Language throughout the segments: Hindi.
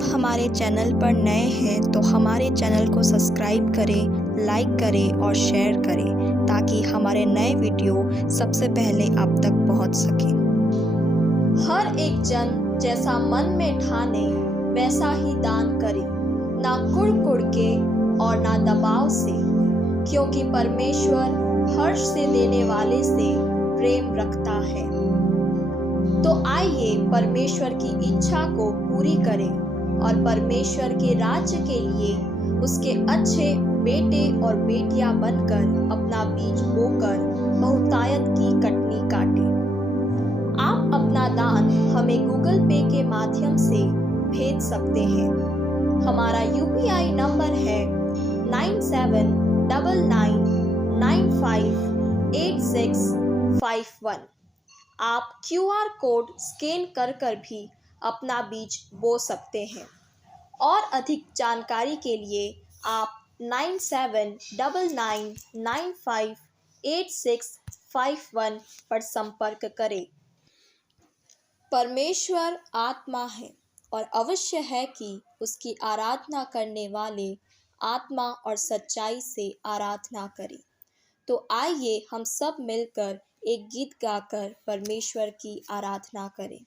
आप हमारे चैनल पर नए हैं तो हमारे चैनल को सब्सक्राइब करें, लाइक करें और शेयर करें ताकि हमारे नए वीडियो सबसे पहले आप तक पहुंच सके। हर एक जन जैसा मन में ठाने वैसा ही दान करे, ना कुड़ के और ना दबाव से, क्योंकि परमेश्वर हर्ष से देने वाले से प्रेम रखता है। तो आइए परमेश्वर की इच्छा को पूरी करें और परमेश्वर के राज्य के लिए उसके अच्छे बेटे और बेटियां बनकर अपना बीज बोकर बहुतायत की कटनी काटें। आप अपना दान हमें गूगल पे के माध्यम से भेज सकते हैं। हमारा UPI नंबर है 9799958651। आप QR कोड स्कैन कर भी अपना बीज बो सकते हैं और अधिक जानकारी के लिए आप 9799958651 पर संपर्क करें। परमेश्वर आत्मा है और अवश्य है कि उसकी आराधना करने वाले आत्मा और सच्चाई से आराधना करें। तो आइए हम सब मिलकर एक गीत गाकर परमेश्वर की आराधना करें।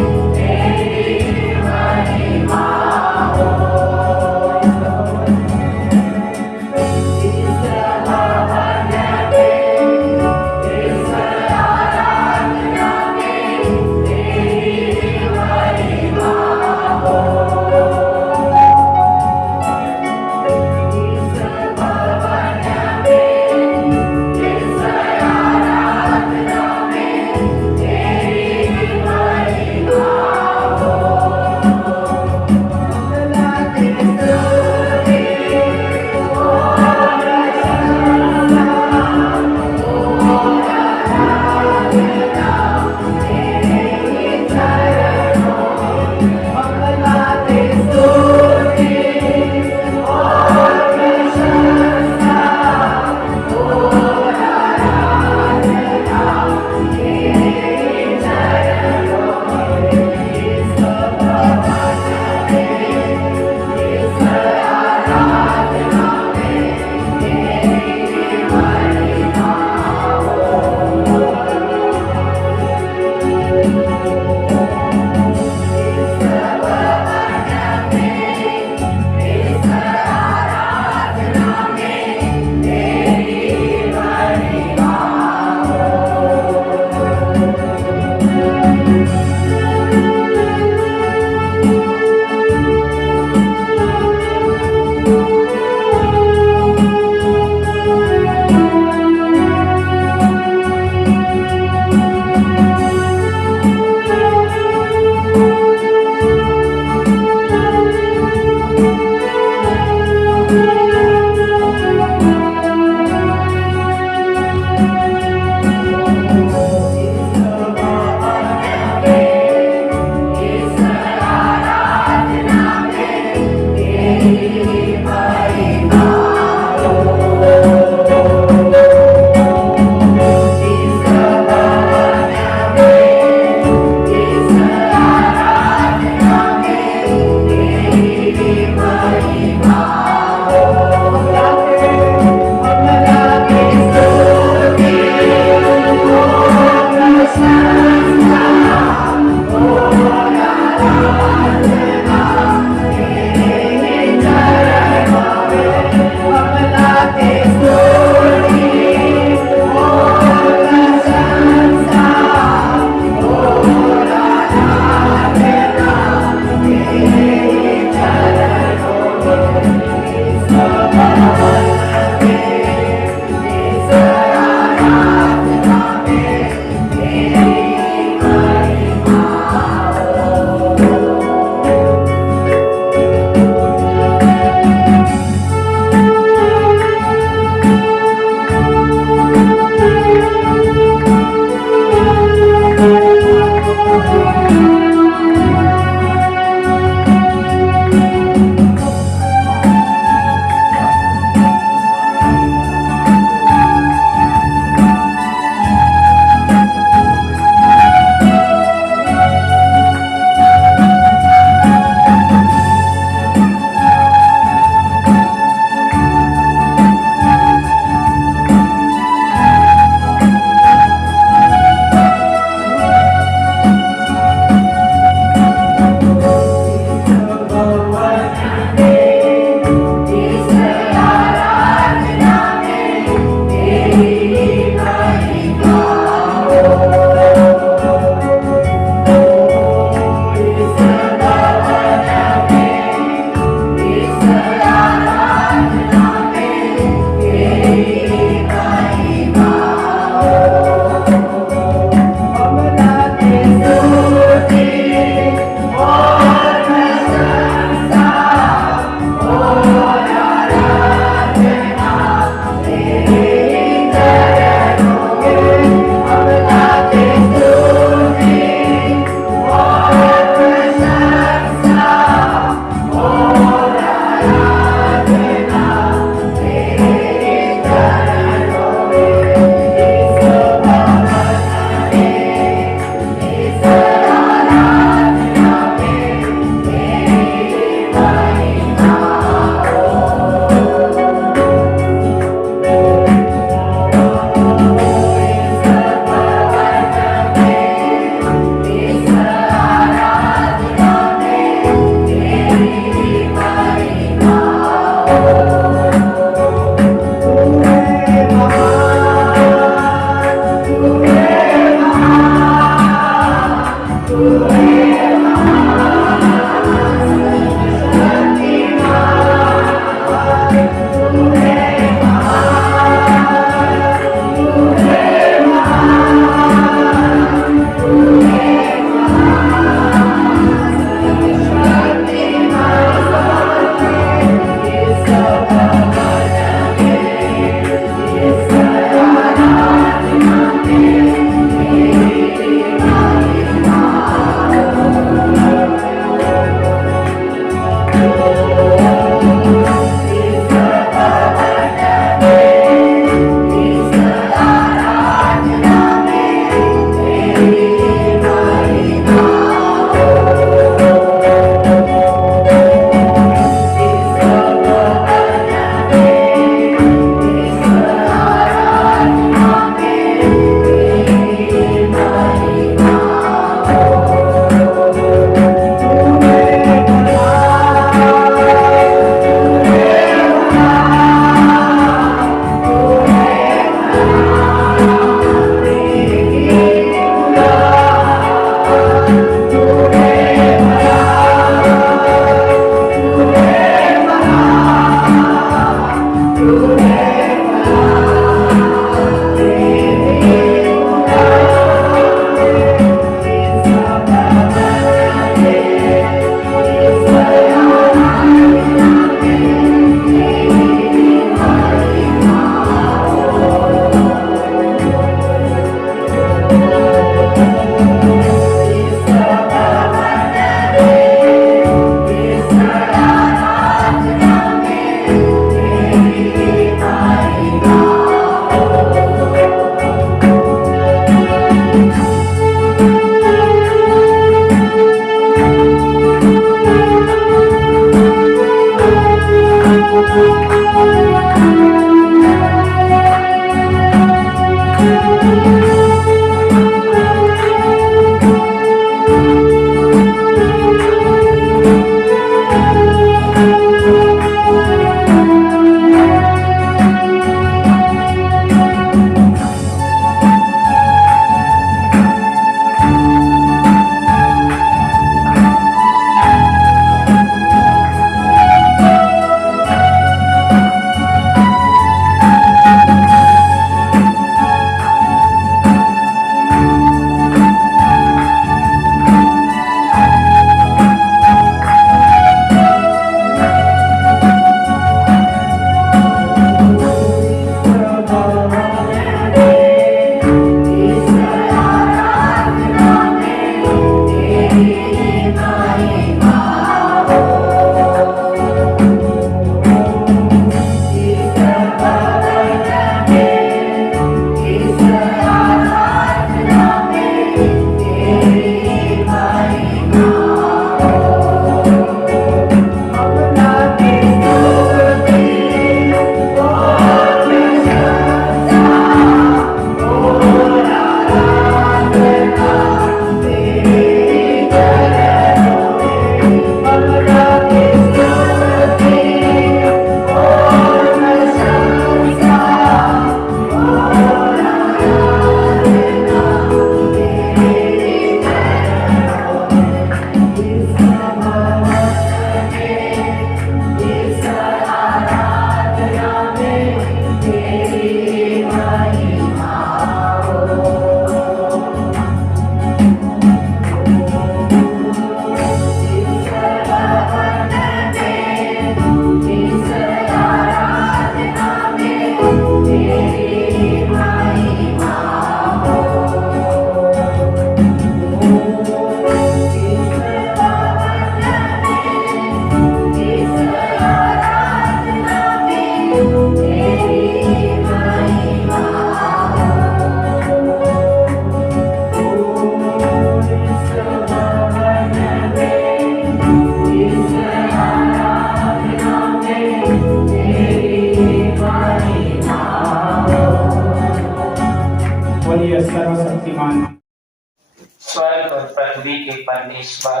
परमेश्वर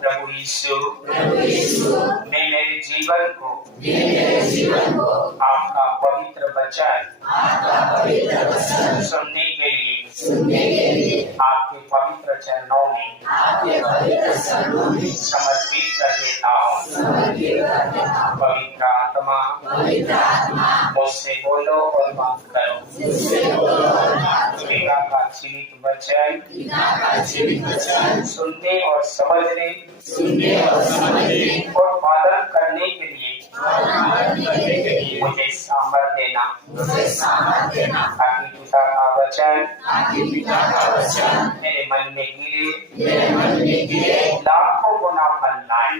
प्रभु यीशु मैं मेरे जीवन को आपका पवित्र वचन सुनने के लिए आपके पवित्र चरणों में समर्पित कर देता हूँ। पवित्र आत्मा मुझसे बोलो और बात करो। पिता का जीवित वचन सुनने और समझने और पालन करने के लिए मुझे सामर्थ देना, ताकि पिता का वचन मेरे मन में गिरे लाखों गुना फल लाए।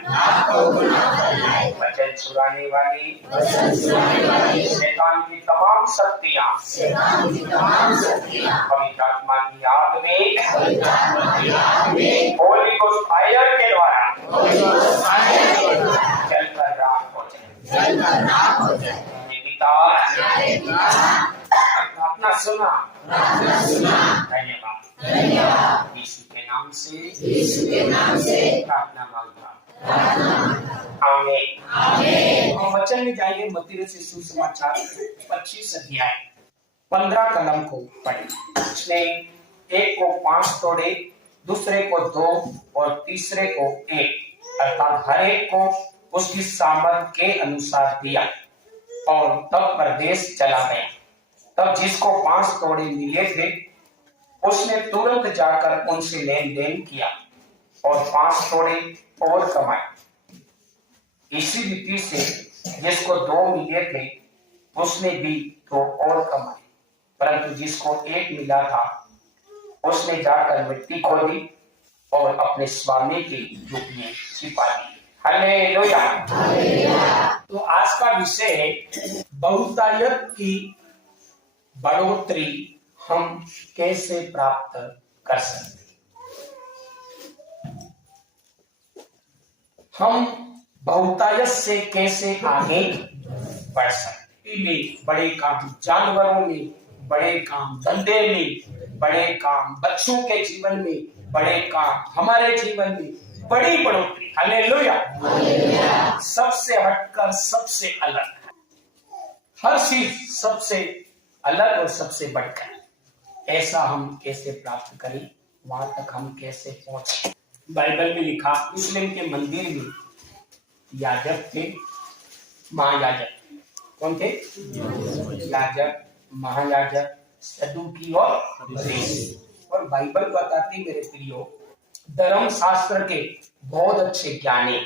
वचन चुराने वाली शैतान की तमाम शक्तियाँ पवित्र आत्मा की आग में होली गोस्ट फायर के द्वारा जलकर राख हो जाए। पिता प्रार्थना सुना, धन्यवाद। यीशु के नाम से प्रार्थना मांगता। आमीन। हम वचन में जाएंगे। मत्ती रचित सुसमाचार 25 अध्याय 15 कलम को पढ़ें। उसने एक को 5 तोड़े, दूसरे को 2 और तीसरे को 1, अर्थात हर एक को उसकी सामर्थ के अनुसार दिया और तब परदेश चला गया। तब जिसको 5 तोड़े मिले थे उसने तुरंत जाकर उनसे लेन देन किया और 5 तोड़े और कमाए। इसी रीति से जिसको 2 मिले थे उसने भी 2 और कमाए, परंतु जिसको 1 मिला था उसने जाकर मिट्टी खोदी और अपने स्वामी के रूप में छिपा दी। हालेलुया। तो आज का विषय है बहुतायत की बढ़ोतरी हम कैसे प्राप्त कर सकते। हम बहुतायत से कैसे आगे बढ़ सकते में बड़े काम, जानवरों में बड़े काम, धंधे में बड़े काम, बच्चों के जीवन में बड़े काम, हमारे जीवन में बड़ी बढ़ोतरी। हालेलुया। सबसे हटकर सबसे अलग, हर चीज सबसे अलग और सबसे बढ़कर, ऐसा हम कैसे प्राप्त करें, वहां तक हम कैसे पहुंचे। बाइबल में लिखा मुस्लिम के मंदिर में याजक थे, महायाजक। कौन थे? याजक, महायाजक, सदूकी और फरीसी। और बाइबल बताती मेरे प्रियो धर्म शास्त्र के बहुत अच्छे ज्ञानी,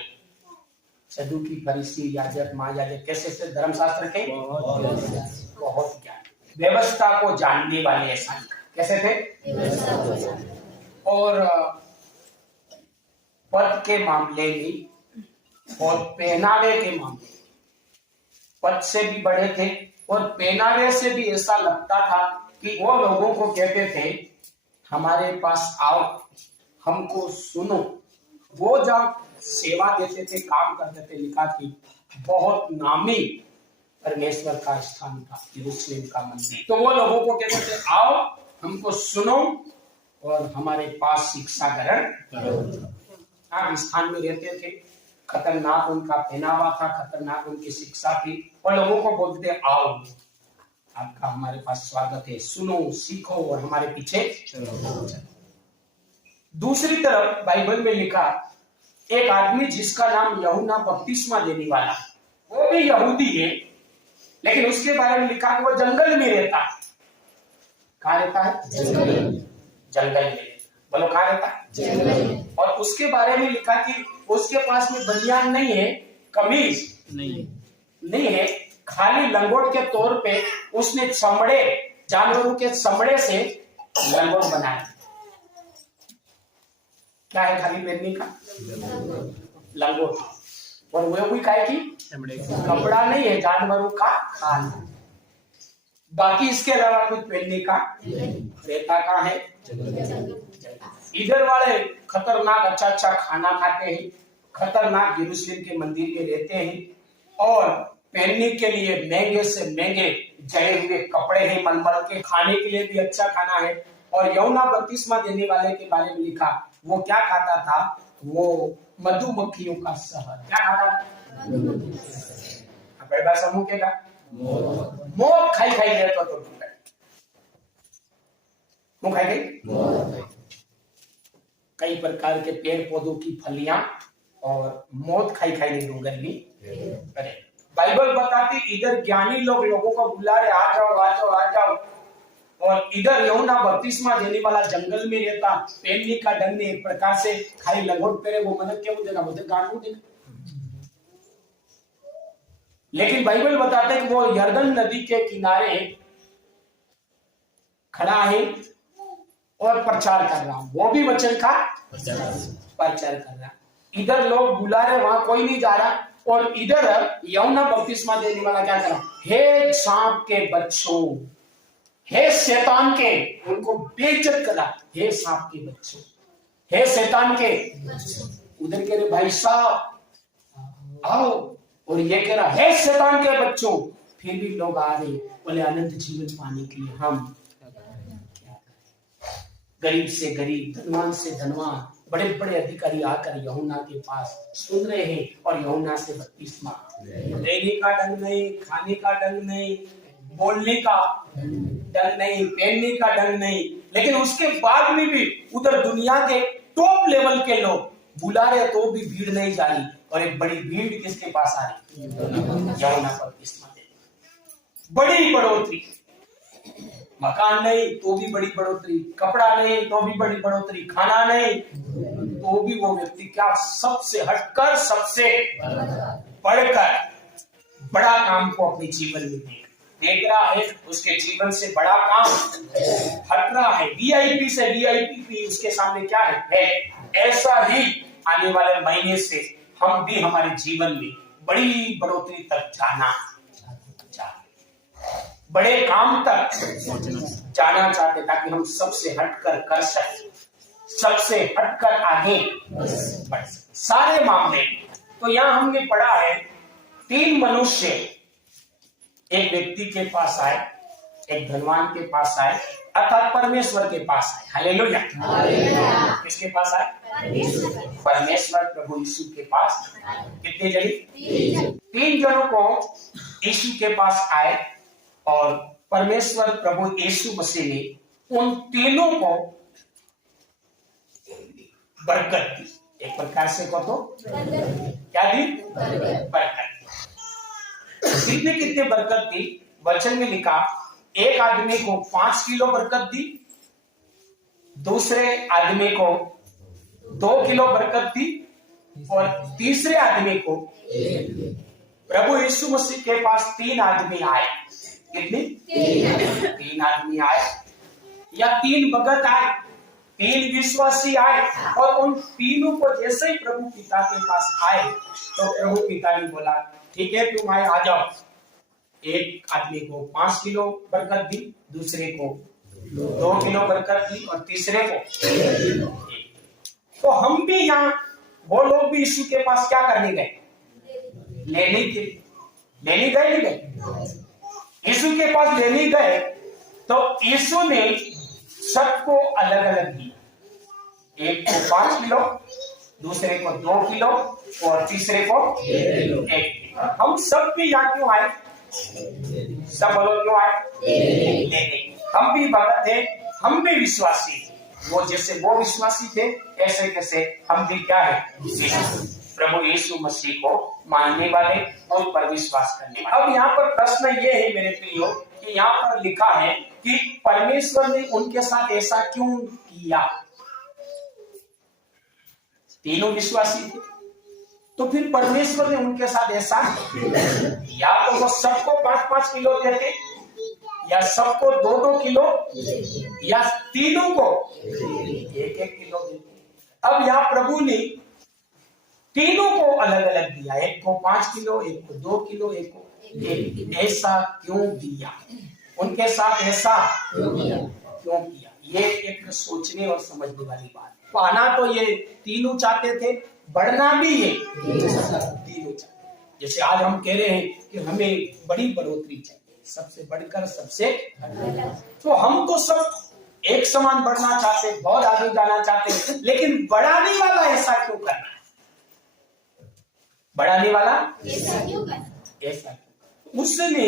सदूकी, फरीसी, याजक, महायाजक कैसे थे? धर्म शास्त्र के बहुत ज्ञानी, व्यवस्था को जानने वाले। ऐसा कैसे थे? और पद के मामले में और पहनावे के मामले, पद से भी बड़े थे और पहनावे से भी ऐसा लगता था कि वो लोगों को कहते थे हमारे पास आओ, हमको सुनो। वो जब सेवा देते थे, काम करते थे, लिखा कि बहुत नामी परमेश्वर का स्थान था यरूशलेम का मंदिर। तो वो लोगों को कहते थे आओ, हमको सुनो और हमारे पास शिक्षा ग्रहण करो। आप स्थान में रहते थे, खतरनाक उनका पहनावा था, खतरनाक उनकी शिक्षा थी, और लोगों को बोलते थे आओ, आपका हमारे पास स्वागत है, सुनो, सीखो और हमारे पीछे चलो। दूसरी तरफ बाइबल में लिखा एक आदमी जिसका नाम यूहन्ना बपतिस्मा देने वाला, वो भी यहूदी है, लेकिन उसके बारे में लिखा कि वो जंगल में रहता है। कहाँ रहता है? जंगल में। बोलो कहाँ रहता है? और उसके बारे में लिखा कि उसके पास में बनियान नहीं है, कमीज नहीं है, खाली लंगोट के तौर पे उसने चमड़े, जानवरों के चमड़े से लंगोट बनाया। क्या है खाली पहनने का? लंगोट। और वो भी काय की कपड़ा नहीं है, जानवरों का खाल। बाकी इसके अलावा कुछ पहनने का रहता कहाँ है? इधर वाले खतरनाक अच्छा अच्छा खाना खाते हैं, खतरनाक यरूशलेम के मंदिर में रहते हैं और पहनने के लिए महंगे से महंगे जड़े हुए कपड़े हैं, मलमल के, खाने के लिए भी अच्छा खाना है, और यूहन्ना बपतिस्मा देने वाले के बारे में लिखा, वो क्या खाता था? वो मधुमक्खियों का शहद। क्या खाता था? बड़ा समूह के का मौत खाई खाई रहता तो मुंह खाई गई। कई प्रकार के पेड़ पौधों की फलियां और मौत खाई खाई नहीं डूंगर भी करे। बाइबल बताती इधर ज्ञानी लोगों को बुला रहे, आ जाओ आ जाओ आ जाओ, और इधर यूहन्ना बपतिस्मा देने वाला जंगल में रहता, पेड़नी का डंग एक प्रकार से खाली लंगोट पेरे, वो मतलब क्या देगा, मुझे गांठ देगा। लेकिन बाइबल बताता है कि वो यरदन नदी के किनारे खड़ा है और प्रचार कर रहा हूं, वो भी वचन का प्रचार कर रहा। इधर लोग बुला रहे, वहां कोई नहीं जा रहा, और इधर यूहन्ना बपतिस्मा देने वाला क्या कर रहा, हे सांप के बच्चों, हे शैतान के, उनको बेइज्जत करा, हे सांप के बच्चों, हे शैतान के। उधर कह रहे भाई साहब आओ, और ये कह रहा है शैतान के बच्चों। फिर भी लोग आ रहे, बोले अनंत जीवन पाने के लिए हम गरीब से गरीब, धनवान से धनवान, बड़े बड़े अधिकारी आकर यूहन्ना के पास सुन रहे हैं, और यूहन्ना से बपतिस्मा। लेने का ढंग नहीं, खाने का ढंग नहीं, बोलने का ढंग नहीं, पहनने का ढंग नहीं, लेकिन उसके बाद में भी उधर दुनिया के टॉप लेवल के लोग बुला रहे तो भी भीड़ नहीं जा रही, और एक बड़ी भीड़ किसके पास आ रही? यूहन्ना बपतिस्मा देने। बड़ी बढ़ोतरी, मकान नहीं तो भी बड़ी बढ़ोतरी, कपड़ा नहीं तो भी बड़ी बढ़ोतरी, खाना नहीं तो भी वो व्यक्ति क्या सबसे हटकर, सबसे बढ़कर बड़ा काम को अपने जीवन में देख रहा है। उसके जीवन से बड़ा काम हट रहा है, वीआईपी से वीआईपी उसके सामने क्या है। ऐसा ही आने वाले महीने से हम भी हमारे जीवन में बड़ी बढ़ोतरी तक जाना, बड़े काम तक जाना चाहते, ताकि हम सबसे हटकर कर सके, सबसे हटकर आगे बढ़ सके सारे मामले। तो यहां हमने पढ़ा है, 3 मनुष्य एक व्यक्ति के पास आए, एक धनवान के पास आए, अर्थात परमेश्वर के पास आए। हालेलुया। किसके पास आए? परमेश्वर प्रभु यीशु के पास। कितने जने? 3 जनों को यीशु के पास आए, और परमेश्वर प्रभु यीशु मसीह ने उन तीनों को बरकत दी। एक प्रकार से को तो क्या दी? बरकत। कितने कितने बरकत दी? वचन में लिखा, एक आदमी को 5 किलो बरकत दी, दूसरे आदमी को 2 किलो बरकत दी, और तीसरे आदमी को, प्रभु यीशु मसीह के पास 3 आदमी आए। कितने? 3 आदमी आए, या 3 भगत आए, 3 विश्वासी आए, और उन तीनों को जैसे ही प्रभु पिता के पास आए, तो प्रभु पिता ने बोला ठीक है तुम आए, आ जाओ। एक आदमी को 5 किलो बरकत दी, दूसरे को 2 किलो बरकत दी, और तीसरे को। तो हम भी यहाँ, वो लोग भी यीशु के पास क्या करने गए? लेने गए, नहीं गए? यीशु के पास लेने गए, तो यीशु ने सबको अलग अलग दिया। एक को 5 किलो, दूसरे को 2 किलो, और तीसरे को 1 किलो। हम सब भी यहाँ क्यों आए? सब बोलो क्यों आए? लेने। हम भी भगत थे, हम भी विश्वासी, वो जैसे वो विश्वासी थे, ऐसे कैसे हम भी क्या है? प्रभु यीशु मसीह को मानने वाले और पर विश्वास करने वाले। अब यहाँ पर प्रश्न ये है मेरे प्रियो, कि यहाँ पर लिखा है कि परमेश्वर ने उनके साथ ऐसा क्यों किया? तीनों विश्वासी थे, तो फिर परमेश्वर ने उनके साथ ऐसा या तो वो सबको 5-5 किलो देते, या सबको 2-2 किलो, या तीनों को 1-1 किलो देते। अब यहाँ प्रभु ने तीनों को अलग अलग दिया, एक को 5 किलो, एक को 2 किलो, एक को 1। ऐसा क्यों दिया? उनके साथ ऐसा क्यों किया? ये एक सोचने और समझने वाली बात। पाना तो ये तीनों चाहते थे, बढ़ना भी ये तीनों चाहते। जैसे आज हम कह रहे हैं कि हमें बड़ी बढ़ोतरी चाहिए, सबसे बढ़कर सबसे, तो हम तो सब एक समान बढ़ना चाहते, बहुत आगे जाना चाहते, लेकिन बढ़ाने वाला ऐसा क्यों कर रहा है? बढ़ाने वाला ऐसा क्यों? उसने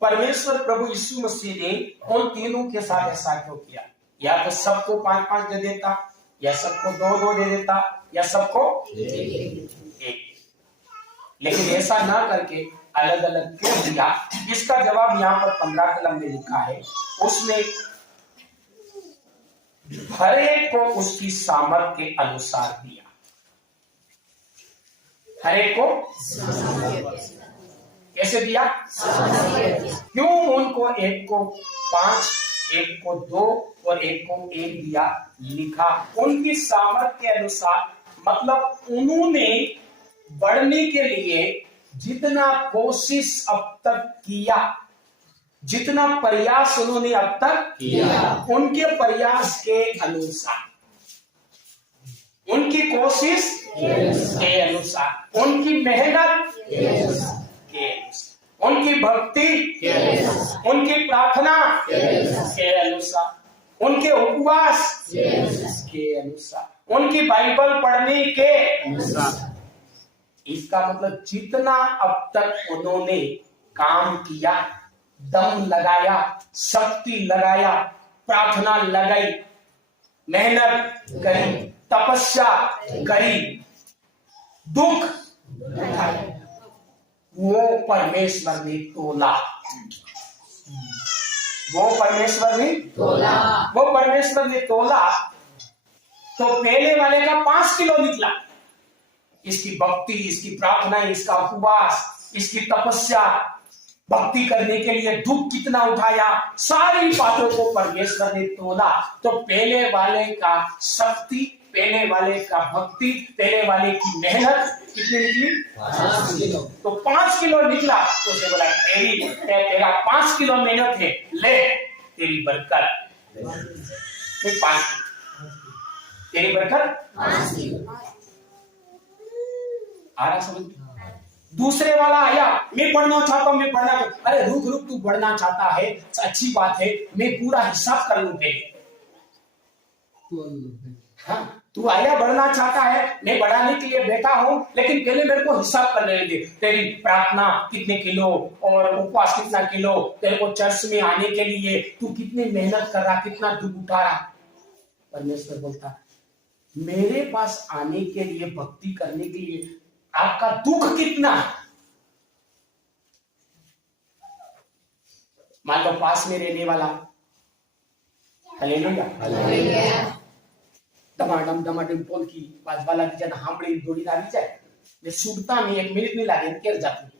परमेश्वर प्रभु यीशु मसीह ने उन तीनों के साथ ऐसा क्यों किया? या तो सबको 5-5 दे देता, या सबको 2-2 दे देता, या सबको 1। लेकिन ऐसा ना करके अलग अलग क्यों दिया? इसका जवाब यहाँ पर 15 कलम में लिखा है। उसने हर एक को उसकी सामर्थ्य के अनुसार दिया। हर एक को कैसे दिया? क्यों उनको एक को 5, एक को 2 और एक को 1 दिया? लिखा उनकी सामर्थ्य के अनुसार, मतलब उन्होंने बढ़ने के लिए जितना कोशिश अब तक किया, जितना प्रयास उन्होंने अब तक किया, उनके प्रयास के अनुसार, उनकी कोशिश के अनुसार, उनकी मेहनत के अनुसार, उनकी भक्ति उनकी प्रार्थना के अनुसार, उनके उपवास के अनुसार, उनकी बाइबल पढ़ने के अनुसार। इसका मतलब जितना अब तक उन्होंने काम किया, दम लगाया, शक्ति लगाया, प्रार्थना लगाई, मेहनत करी, तपस्या करी, दुख उठाए, वो परमेश्वर ने तोला। वो परमेश्वर ने तोला तो पहले वाले का 5 किलो निकला। इसकी भक्ति, इसकी प्रार्थना, इसका उपवास, इसकी तपस्या, भक्ति करने के लिए दुख कितना उठाया, सारी बातों को परमेश्वर ने तोला तो पहले वाले का शक्ति, पहले वाले का भक्ति, पहले वाले की मेहनत कितनी निकली? 5 किलो। तो 5 किलो निकला तो उसे बोला तेरा 5 किलो मेहनत है, ले तेरी बरकत। 5 तेरी बरकत 5 किलो। आ रहा समझ? दूसरे वाला आया, मैं पढ़ना चाहता हूं, मैं पढ़ना। अरे रुक, तू बढ़ना चाहता है, अच्छी बात है, मैं पूरा हिसाब कर लूंगा। हाँ, तू आया, बढ़ना चाहता है, मैं बढ़ाने के लिए बैठा हूं, लेकिन पहले मेरे को हिसाब कर लेने दे। तेरी प्रार्थना कितने किलो और उपवास कितना किलो, तेरे को चर्च में आने के लिए तू कितनी मेहनत कर रहा, कितना दुख उठा रहा। परमेश्वर बोलता मेरे पास आने के लिए, भक्ति करने के लिए आपका दुख कितना है? मान लो पास में रहने वाला, हालेलुया, टमाटम पोल की बाजवाला की जन हामड़ी दोड़ी नारी जाए, ये सुटता में 1 मिनट नहीं लागे, केर जाती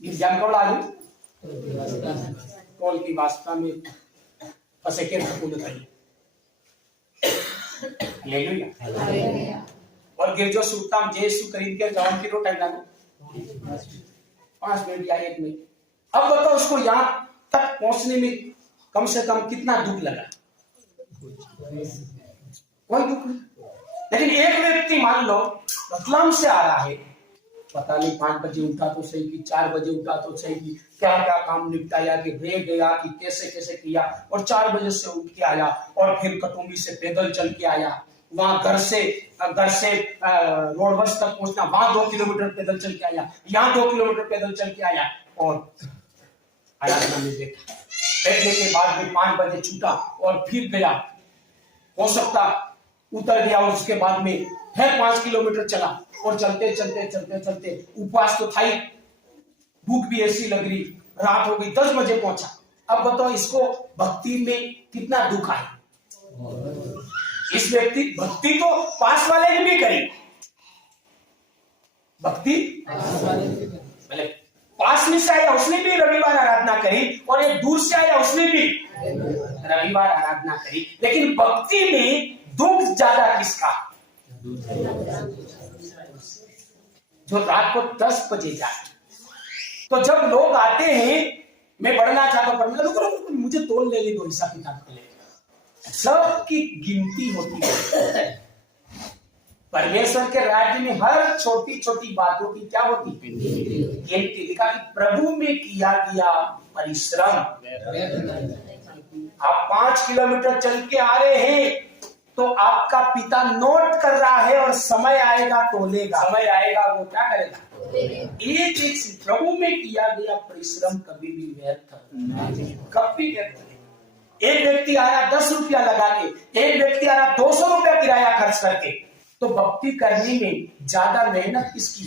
गिरजान को लागू पोल की वास्ता में फसे केर सकून करी। हालेलुया। और गिरजो सुटता जे सु खरीद के जवान की रो टाइम लागू 5 मिनट या 1 मिनट। अब बताओ उसको यहां तक पहुंचने में कम से कम कितना दुख लगा? कोई दुख नहीं। लेकिन एक व्यक्ति मान लो रतलाम से आ रहा है, पता नहीं 5 बजे उठा तो सही कि 4 बजे उठा तो सही कि क्या क्या काम निपटाया, कि रह गया, कि कैसे कैसे किया, और 4 बजे से उठ के आया और फिर कटुंबी से पैदल चल के आया। वहां घर से रोड बस तक पहुंचना, वहां 2 किलोमीटर पैदल चल के आया, यहाँ 2 किलोमीटर पैदल चल के आया और आराधना में बैठा। बैठने के बाद में 5 बजे छूटा और फिर गया, हो सकता उतर गया, उसके बाद में फिर 5 किलोमीटर चला और चलते चलते चलते चलते उपवास तो था ही, भूख भी ऐसी लग रही, रात हो गई, 10 बजे पहुंचा। अब बताओ इसको भक्ति में कितना दुख आया? इस व्यक्ति भक्ति तो पास वाले ने भी करी, भक्ति पहले पास में से आया उसने भी रविवार आराधना करी, और एक दूर से आया उसने भी रविवार आराधना करी, लेकिन भक्ति में दुख ज्यादा किसका? जो रात को 10 बजे जाए। तो जब लोग आते हैं, मैं बढ़ना चाहता हूं, मुझे तोल ले ली, दो हिसाब किताब के लिए सबकी गिनती होती है। परमेश्वर के राज्य में हर छोटी छोटी बातों की क्या होती है? गिनती। लिखा कि प्रभु में किया गया परिश्रम। आप 5 किलोमीटर चल के आ रहे हैं तो आपका पिता नोट कर रहा है और समय आएगा तोलेगा, समय आएगा वो क्या करेगा, एक प्रभु में किया गया परिश्रम कभी भी व्यर्थ नहीं, कभी व्यर्थ नहीं। एक व्यक्ति आया 10 रुपया लगा के, एक व्यक्ति आया 200 रुपया किराया खर्च करके, तो भक्ति करने में ज्यादा मेहनत किसकी?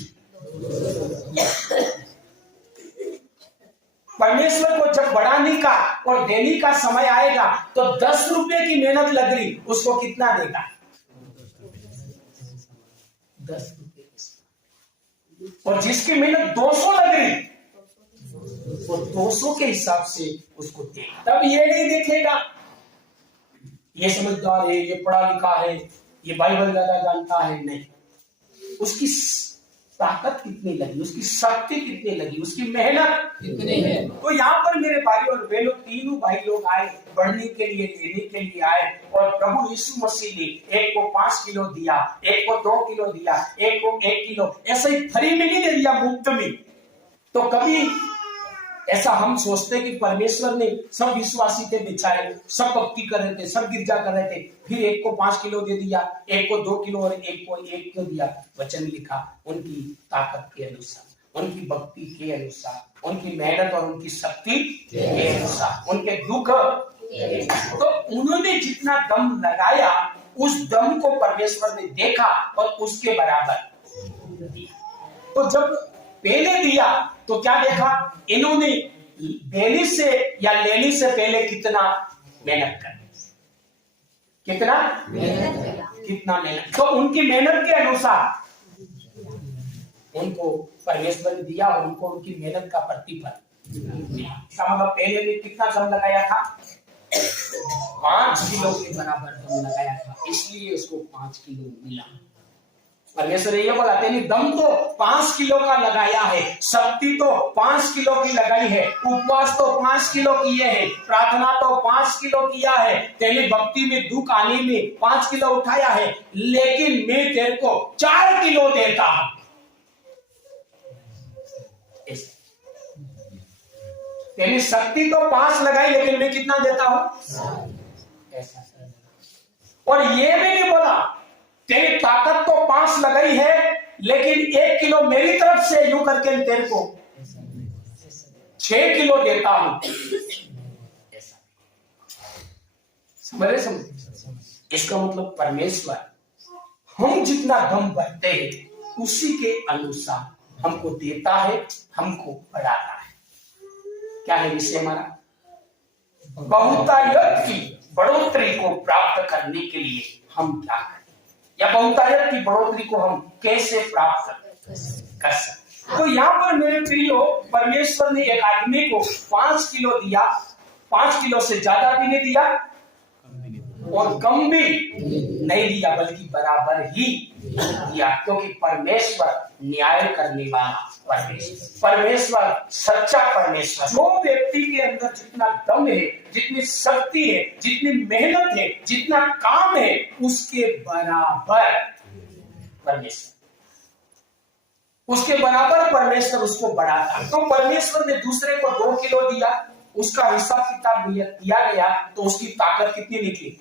परमेश्वर को जब बढ़ाने का और देने का समय आएगा तो 10 रुपए की मेहनत लग रही, उसको कितना देगा? 10 रुपए। और जिसकी मेहनत 200 लग रही, वो 200 के हिसाब से उसको देगा। तब ये नहीं देखेगा ये समझदार है, ये पढ़ा लिखा है, ये बाइबल ज्यादा जानता है, नहीं। उसकी ताकत कितनी लगी, उसकी शक्ति कितनी लगी, उसकी मेहनत कितनी है। तो यहाँ पर मेरे भाई और बहनों, तीनों भाई लोग आए बढ़ने के लिए, लेने के लिए आए, और प्रभु यीशु मसीह ने एक को 5 किलो दिया, एक को 2 किलो दिया, एक को 1 किलो, ऐसे ही फ्री में नहीं दे दिया, मुफ्त में। तो कभी ऐसा हम सोचते कि परमेश्वर ने सब विश्वासी थे बिछाए, सब भक्ति कर रहे थे, सब गिरजा कर रहे थे, फिर एक को 5 किलो दे दिया, एक को 2 किलो और एक को 1 किलो दिया। वचन लिखा उनकी ताकत के अनुसार, उनकी भक्ति के अनुसार, उनकी मेहनत और उनकी शक्ति के अनुसार, उनके दुख। तो उन्होंने जितना दम लगाया उस दम को परमेश्वर ने देखा और उसके बराबर दिया। तो जब पहले दिया तो क्या देखा, इन्होंने देने से या लेने से पहले कितना मेहनत कर, कितना मेहनत। तो उनकी मेहनत के अनुसार उनको परमेश्वर ने दिया और उनको उनकी मेहनत का प्रतिफल दिया। मतलब पहले ने कितना दम लगाया था, 5 किलो के बराबर दम लगाया था, इसलिए उसको 5 किलो मिला। परमेश्वर ये बोला, तेरी दम तो 5 किलो का लगाया है, शक्ति तो 5 किलो की लगाई है, उपवास तो 5 किलो किए हैं, प्रार्थना तो 5 किलो किया है, तेरी भक्ति में दुख आने में 5 किलो उठाया है, लेकिन मैं तेरे को 4 किलो देता हूं। तेरी शक्ति तो 5 लगाई, लेकिन मैं कितना देता हूं, ऐसा। और ये भी नहीं बोला तेरी ताकत तो 5 लगाई है, लेकिन 1 किलो मेरी तरफ से यूं करके तेरे को 6 किलो देता हूं, ऐसा। समझ रहे? इसका मतलब परमेश्वर हम जितना दम भरते हैं उसी के अनुसार हमको देता है, हमको बढ़ाता है। क्या है विषय हमारा? बहुतायत की बढ़ोतरी को प्राप्त करने के लिए हम क्या करें, या बहुतायत की बढ़ोतरी को हम कैसे प्राप्त कर सकते। तो यहाँ पर मेरे प्रियो, परमेश्वर ने एक आदमी को 5 किलो दिया, 5 किलो से ज्यादा भी नहीं दिया और कम भी नहीं दिया, बल्कि बराबर ही दिया, क्योंकि परमेश्वर न्याय करने वाला परमेश्वर सच्चा परमेश्वर। जो व्यक्ति के अंदर जितना दम है, जितनी शक्ति है, जितनी मेहनत है, जितना काम है, उसके बराबर परमेश्वर उसको बढ़ाता। तो परमेश्वर ने दूसरे को 2 किलो दिया, उसका हिसाब किताब दिया गया, तो उसकी ताकत कितनी निकली,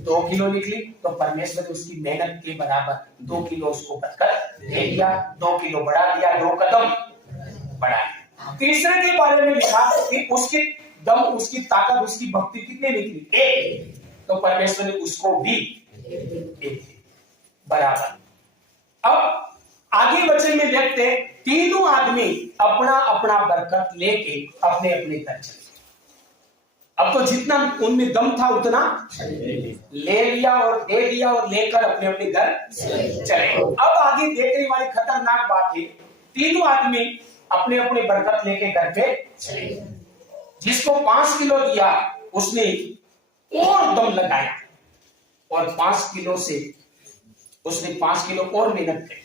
2 किलो निकली। तो परमेश्वर ने उसकी मेहनत के बराबर 2 किलो उसको बढ़कर दे दिया, 2 किलो बढ़ा दिया, 2 कदम बढ़ा दिया। तीसरे के बारे में लिखा कि उसकी दम, उसकी ताकत, उसकी भक्ति कितने निकली, 1। तो परमेश्वर ने उसको भी बराबर। अब आगे वचन में देखते हैं, तीनों आदमी अपना अपना बरकत लेके अपने अपने घर चले। अब तो जितना उनमें दम था उतना ले लिया और दे दिया और लेकर अपने अपने घर चले। अब आगे देखने वाली खतरनाक बात है, तीनों आदमी अपने अपने बरकत लेके घर पे चले। जिसको 5 किलो दिया उसने और दम लगाया और 5 किलो से उसने 5 किलो और मेहनत की।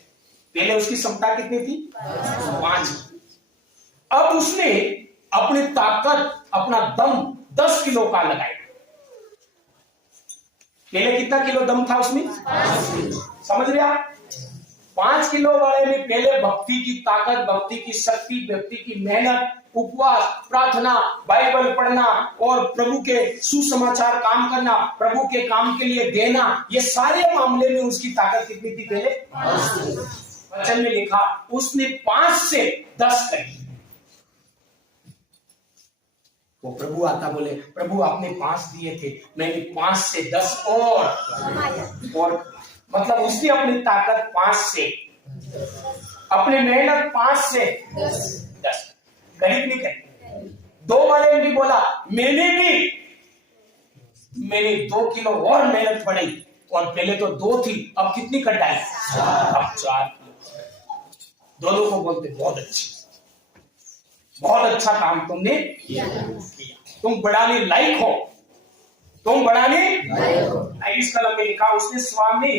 पहले उसकी क्षमता कितनी थी, 5। अब उसने अपनी ताकत, अपना दम 10 किलो का लगाया। पहले कितना किलो दम था उसमें, 5 किलो। समझ रहे आप, 5 किलो वाले में पहले भक्ति की ताकत, भक्ति की शक्ति, भक्ति की मेहनत, उपवास, प्रार्थना, बाइबल पढ़ना और प्रभु के सुसमाचार काम करना, प्रभु के काम के लिए देना, ये सारे मामले में उसकी ताकत कितनी थी पहले? वचन में लिखा उसने 5 से 10 करी। वो प्रभु आता बोले, प्रभु आपने 5 दिए थे, मैंने 5 से 10 और मतलब उसने अपनी ताकत 5 से, अपनी मेहनत 5 से 10 गरीब नहीं करी। 2 वाले ने भी बोला मैंने 2 किलो और मेहनत बढ़ाई, और पहले तो 2 थी, अब कितनी कटाई? अब 4 किलो। दोनों को बोलते बहुत अच्छा काम तुमने किया, तुम बढ़ाने लायक हो, तुम बढ़ाने इस कलम में लिखा, उसने स्वामी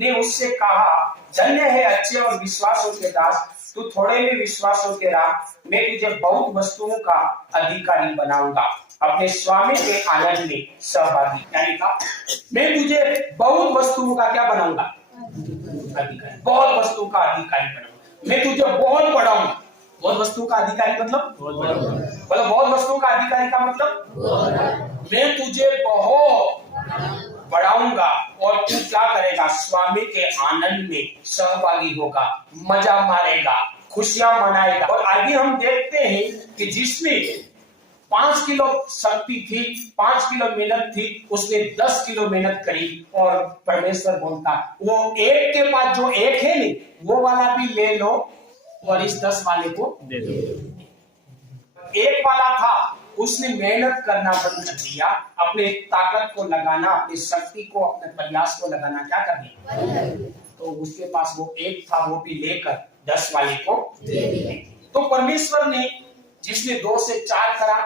ने उससे कहा, धन्य है अच्छे और विश्वासों के दास, तू थोड़े में विश्वास होके रहा, मैं तुझे बहुत वस्तुओं का अधिकारी बनाऊंगा, अपने स्वामी के आनंद में सहभागी। क्या लिखा? मैं तुझे बहुत वस्तुओं का क्या बनाऊंगा? अधिकारी। बहुत वस्तुओं का अधिकारी बनाऊंगा, मैं तुझे बहुत बढ़ाऊंगा। बहुत वस्तुओं का अधिकारी मतलब बहुत वस्तुओं का अधिकारी का मतलब मैं तुझे बहुत बढ़ाऊंगा और तू क्या करेगा? स्वामी के आनंद में सहभागी होगा, मजा मारेगा, खुशियां मनाएगा। और आगे हम देखते हैं कि जिसमें 5 किलो शक्ति थी, 5 किलो मेहनत थी, उसने 10 किलो मेहनत करी और परमेश्वर बोलता वो एक के बाद जो एक है नहीं, वो वाला भी ले लो और इस 10 वाले को दे दो। एक वाला था, उसने मेहनत करना बंद कर दिया, अपने ताकत को लगाना, अपनी शक्ति को, अपने प्रयास को लगाना क्या कर दिया, तो उसके पास वो एक था, वो भी लेकर 10 वाले को दे दिया। तो परमेश्वर ने जिसने 2 से 4 करा,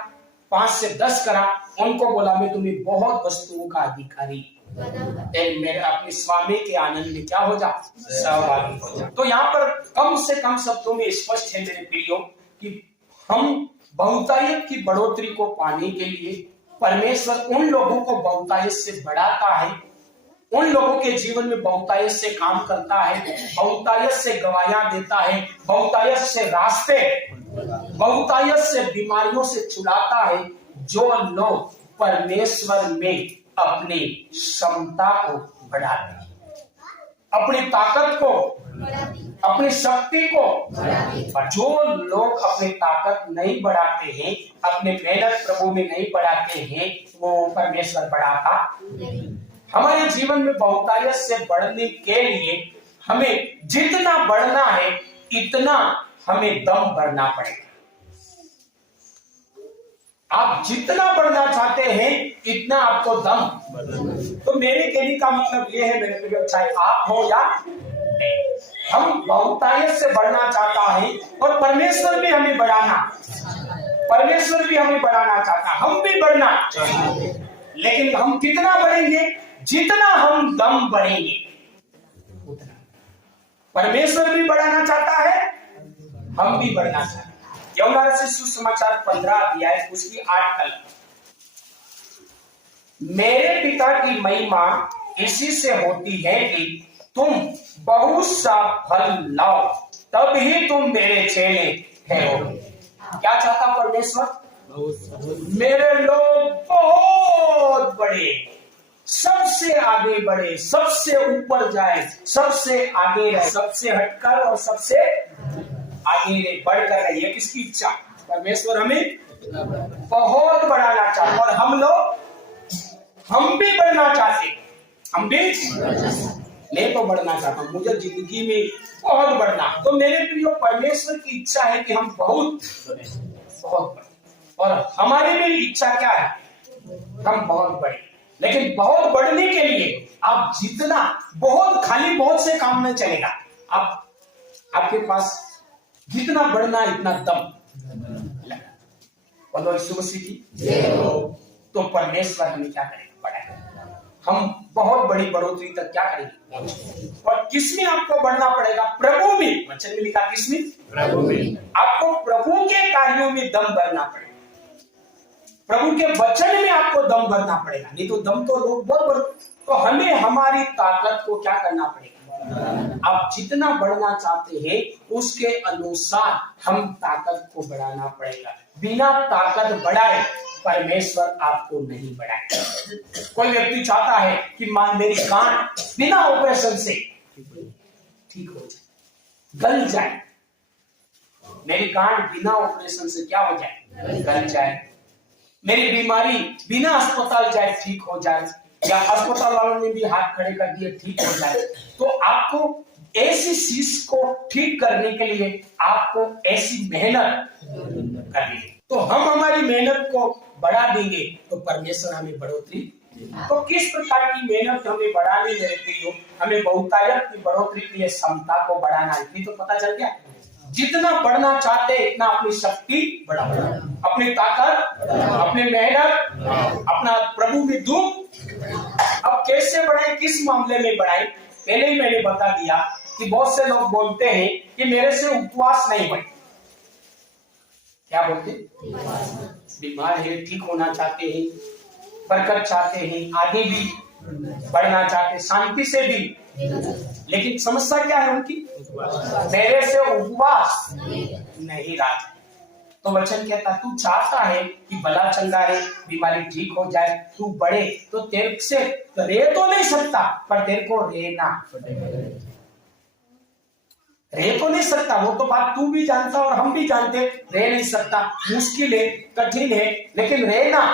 5 से 10 करा, उनको बोला मैं तुम्हें बहुत वस्तुओं का अधिकारी, मेरे अपने स्वामी के आनंद में क्या हो जा, सहभागी हो जा। तो यहाँ पर कम से कम शब्दों में स्पष्ट है मेरे प्रियो कि हम बहुतायत की बढ़ोतरी को पाने के लिए परमेश्वर उन लोगों को बहुतायत से बढ़ाता है, उन लोगों के जीवन में बहुतायत से काम करता है, बहुतायत से गवाहियां देता है, बहुतायत से रास्ते, बहुतायत से बीमारियों से छुड़ाता है, जो लोग परमेश्वर में अपनी क्षमता को बढ़ाते हैं, अपनी ताकत को, अपनी शक्ति को। जो लोग अपनी ताकत नहीं बढ़ाते हैं, अपने मेहनत प्रभु में नहीं बढ़ाते हैं, वो परमेश्वर बढ़ाता। हमारे जीवन में बहुतायत से बढ़ने के लिए हमें जितना बढ़ना है इतना हमें दम भरना पड़ेगा। आप जितना बढ़ना चाहते हैं इतना आपको दम। तो मेरे कहने का मतलब ये है मेरे प्रिय, चाहे आप हो या हम बहुतायत से बढ़ना चाहता है और परमेश्वर भी हमें बढ़ाना, परमेश्वर भी हमें बढ़ाना चाहता, हम भी बढ़ना, लेकिन हम कितना बढ़ेंगे? जितना हम दम बढ़ेंगे उतना। परमेश्वर भी बढ़ाना चाहता है, हम भी बढ़ना चाहते हैं। यूहन्ना रचित सुसमाचार 15 अध्याय उसकी 8 कलम, मेरे पिता की महिमा इसी से होती है कि तुम बहुत सा फल लाओ, तब ही तुम मेरे चेले ठहरोगे। क्या चाहता परमेश्वर? मेरे लोग बहुत बड़े, सबसे आगे बढ़े, सबसे ऊपर जाए, सबसे आगे रहे, सबसे हटकर और सबसे आगे बढ़कर रहे। ये किसकी इच्छा? परमेश्वर हमें बहुत बढ़ाना चाहते और हम भी बढ़ना चाहते, हम भी मैं तो बढ़ना चाहता हूं, मुझे जिंदगी में बहुत बढ़ना। तो मेरे प्रियो, परमेश्वर की इच्छा है कि हम बहुत बढ़े, और हमारी भी इच्छा क्या है? हम बहुत बढ़े। लेकिन बहुत बढ़ने के लिए आप जितना, बहुत खाली बहुत से काम में चलेगा, आपके पास जितना बढ़ना इतना दम लगा। बोलो यीशु मसीह की। तो परमेश्वर हमें क्या करेगा? बढ़ाएगा। हम बहुत बड़ी बढ़ोतरी तक क्या करेंगे? और किसमें आपको बढ़ना पड़ेगा? प्रभु में। वचन में लिखा किसमें? प्रभु में। आपको प्रभु के कार्यों में दम भरना पड़ेगा, प्रभु के वचन में आपको दम भरना पड़ेगा, नहीं तो दम तो लोग बहुत। तो हमें हमारी ताकत को क्या करना पड़ेगा? आप जितना बढ़ना चाहते हैं उसके अनुसार हम ताकत को बढ़ाना पड़ेगा। बिना ताकत बढ़ाए परमेश्वर आपको नहीं बढ़ाएगा। कोई व्यक्ति चाहता है कि मेरी गांठ बिना ऑपरेशन से ठीक हो जाए, गल जाए। मेरी गांठ बिना ऑपरेशन से क्या हो जाए? गल जाए। मेरी बीमारी बिना अस्पताल जाए ठीक हो जाए, या अस्पताल वालों ने भी हाथ खड़े कर दिए ठीक हो जाए। तो आपको ऐसी चीज को ठीक करने के लिए आपको ऐसी मेहनत करनी है। तो हम हमारी मेहनत को बढ़ा देंगे तो परमेश्वर हमें बढ़ोतरी। तो किस प्रकार की मेहनत हमें बढ़ानी रहती हो? हमें बहुतायत की बढ़ोतरी के लिए क्षमता को बढ़ाना है। तो पता चल गया, जितना बढ़ना चाहते इतना अपनी शक्ति बढ़ा, अपनी ताकत, अपनी मेहनत, अपना प्रभु में दुख। अब कैसे बढ़ाए, किस मामले में बढ़ाए? पहले ही मैंने बता दिया कि बहुत से लोग बोलते हैं कि मेरे से उपवास नहीं बढ़े। क्या बोलते? बीमार है, ठीक होना चाहते हैं, बरकत चाहते हैं, आगे भी बढ़ना चाहते, शांति से भी, लेकिन समस्या क्या है उनकी? मेरे से उपवास नहीं रहा। तो वचन कहता, तू चाहता है कि भला चंगा रहे, बीमारी ठीक हो जाए, तू बढ़े, तो तेरे से रह तो नहीं सकता, पर तेरे को रहना रह तो नहीं सकता। वो तो बात तू भी जानता और हम भी जानते, रह नहीं सकता, मुश्किल है, कठिन है, लेकिन रहना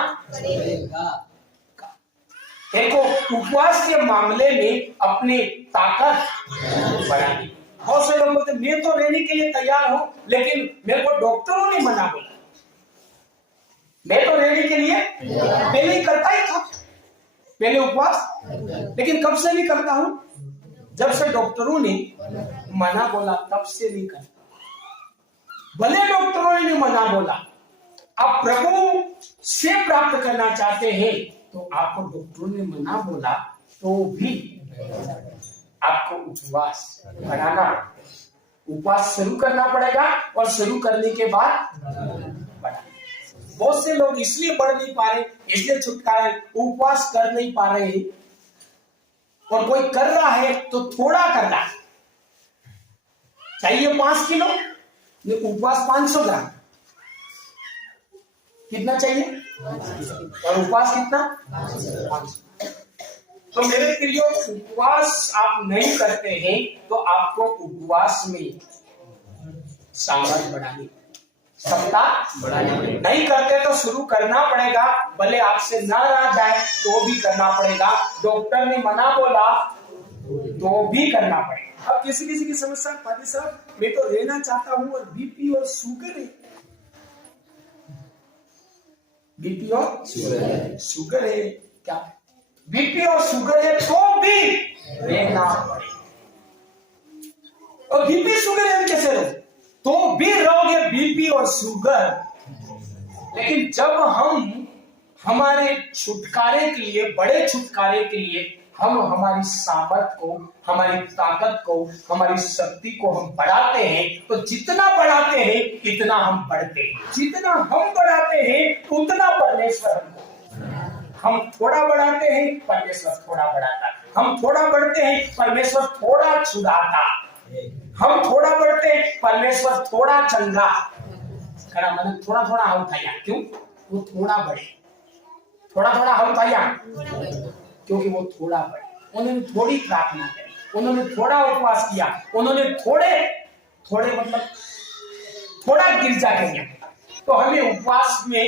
तेरे को उपवास के मामले में अपनी ताकत बढ़ानी। बहुत से लोग बोलते मैं तो रहने के लिए तैयार हूं, लेकिन मेरे को डॉक्टरों ने मना बोला। मैं तो रहने के लिए पहले ही करता ही था, पहले उपवास, लेकिन कब से नहीं करता हूं? जब से डॉक्टरों ने मना बोला तब से नहीं करता। भले डॉक्टरों ने मना बोला, आप प्रभु से प्राप्त करना चाहते हैं तो आपको डॉक्टरों ने मना बोला तो भी आपको उपवास बनाना, उपवास शुरू करना पड़ेगा, और शुरू करने के बाद बढ़ाना। बहुत से लोग इसलिए बढ़ नहीं पा रहे, इसलिए छुटकारा, उपवास कर नहीं पा रहे हैं, और कोई कर रहा है तो थोड़ा कर रहा है। चाहिए 5 किलो, उपवास 500 ग्राम। कितना चाहिए? और उपवास कितना? 500। तो मेरे प्रियो, उपवास आप नहीं करते हैं तो आपको उपवास में सामर्थ्य बढ़ानी, क्षमता बढ़ानी। नहीं करते तो शुरू करना पड़ेगा, भले आपसे ना रहा जाए तो भी करना पड़ेगा। डॉक्टर ने मना बोला तो भी करना पड़ेगा। अब किसी किसी की समस्या, पादी साहब मैं तो रहना चाहता हूं और बीपी और शुगर है, बीपी और शुगर है, क्या बीपी और शुगर है तो भी रहना पड़ेगा। और बीपी शुगर है कैसे रहो? तो भी रहोगे बीपी और शुगर। लेकिन जब हम हमारे छुटकारे के लिए, बड़े छुटकारे के लिए हम हमारी सामर्थ को, हमारी ताकत को, हमारी शक्ति को हम बढ़ाते हैं, तो जितना बढ़ाते हैं इतना हम बढ़ते हैं। जितना हम बढ़ाते हैं उतना परमेश्वर हमको, हम थोड़ा बढ़ाते हैं परमेश्वर थोड़ा बढ़ाता, हम थोड़ा बढ़ते हैं परमेश्वर थोड़ा छुड़ाता, हम थोड़ा बढ़ते हैं परमेश्वर थोड़ा चंगा करा। मैंने थोड़ा थोड़ा हम उठाया, क्यों? वो थोड़ा बढ़े, थोड़ा थोड़ा हम उठाया क्योंकि वो थोड़ा बढ़े। उन्होंने थोड़ी प्रार्थना करी, उन्होंने थोड़ा उपवास किया, उन्होंने थोड़े मतलब थोड़ा गिरजा किया। तो हमें उपवास में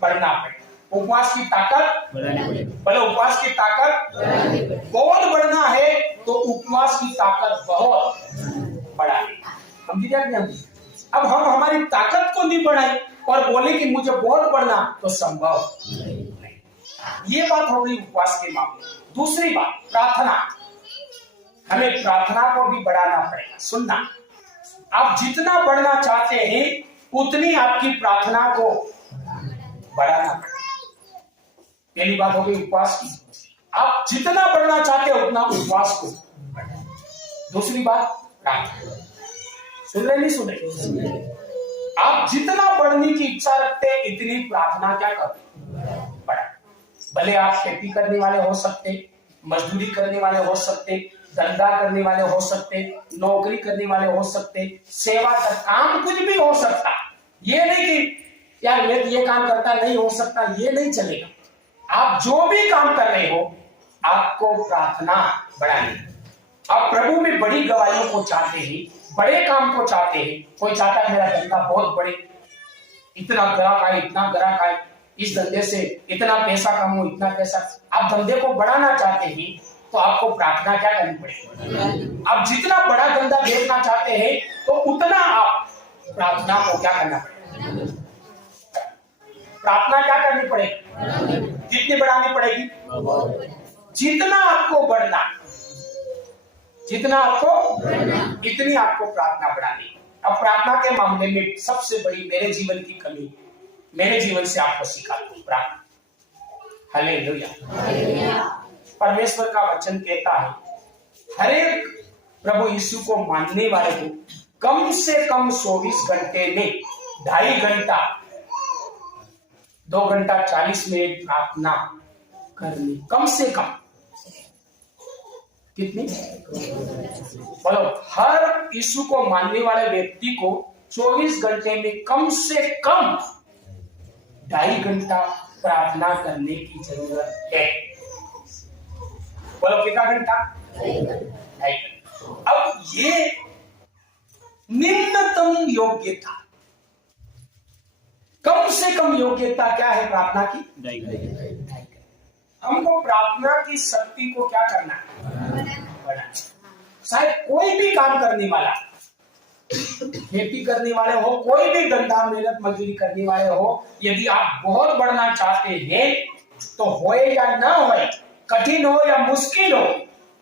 बढ़ना पड़ेगा, उपवास की ताकत बढ़ानी पड़ेगी। बोले उपवास की ताकत बहुत बढ़ना है तो उपवास की ताकत बहुत बढ़ानी। समझ गए? अब हम हमारी ताकत को नहीं बढ़ाए और बोले कि मुझे बहुत बढ़ना, तो संभव नहीं। ये बात हो गई उपवास के मामले। दूसरी बात, प्रार्थना। हमें प्रार्थना को भी बढ़ाना पड़ेगा। सुनना, आप जितना बढ़ना चाहते हैं उतनी आपकी प्रार्थना को बढ़ाना पड़ेगा। पहली बात हो गई उपवास की, आप जितना बढ़ना चाहते हैं उतना उपवास को। दूसरी बात प्रार्थना। सुन रहे नहीं सुन रहे? आप जितना बढ़ने की इच्छा रखते हैं इतनी प्रार्थना क्या करो, बढ़ा। भले आप खेती करने वाले हो सकते, मजदूरी करने वाले हो सकते, धंधा करने वाले हो सकते, नौकरी करने वाले हो सकते, सेवा का काम कुछ भी हो सकता। ये नहीं कि यार मैं ये काम करता नहीं हो सकता, ये नहीं चलेगा। आप जो भी काम कर रहे हो आपको प्रार्थना बढ़ानी। आप प्रभु में बड़ी गवाहियों को चाहते हैं, बड़े काम को चाहते हैं। कोई चाहता है मेरा धंधा बहुत बड़े, इतना ग्राहक आए, इतना ग्राहक आए, इस धंधे से इतना पैसा कमाओ, इतना पैसा। आप धंधे को बढ़ाना चाहते हैं तो आपको प्रार्थना क्या करनी पड़ेगी? आप जितना बड़ा धंधा देखना चाहते हैं तो उतना आप प्रार्थना को क्या करना पड़ेगा? प्रार्थना क्या करनी पड़ेगी? कितनी बढ़ानी पड़ेगी? जितना आपको बढ़ना, जितना आपको, इतनी आपको प्रार्थना बढ़ानी। अब प्रार्थना के मामले में सबसे बड़ी मेरे जीवन की कमी, मेरे जीवन से आपको सिखाती हूं प्रार्थना। हालेलुया। परमेश्वर का वचन कहता है हर एक प्रभु यीशु को मानने वाले को कम से कम 24 घंटे में 2.5 घंटा 2 घंटा 40 मिनट प्रार्थना करनी, कम से कम। कितनी? बोलो, हर यीशु को मानने वाले व्यक्ति को 24 घंटे में कम से कम 2.5 घंटा प्रार्थना करने की जरूरत है। बोलो, कितना घंटा? 2.5 घंटा। अब ये निम्नतम योग्यता, कम से कम योग्यता क्या है प्रार्थना की? 2.5 घंटा। हमको प्रार्थना की शक्ति को क्या करना है? बढ़ाना। शायद कोई भी काम करने वाला, खेती करने वाले हो, कोई भी धंधा मेहनत मजदूरी करने वाले हो, यदि आप बहुत बढ़ना चाहते हैं तो होए या ना होए, कठिन हो या मुश्किल हो,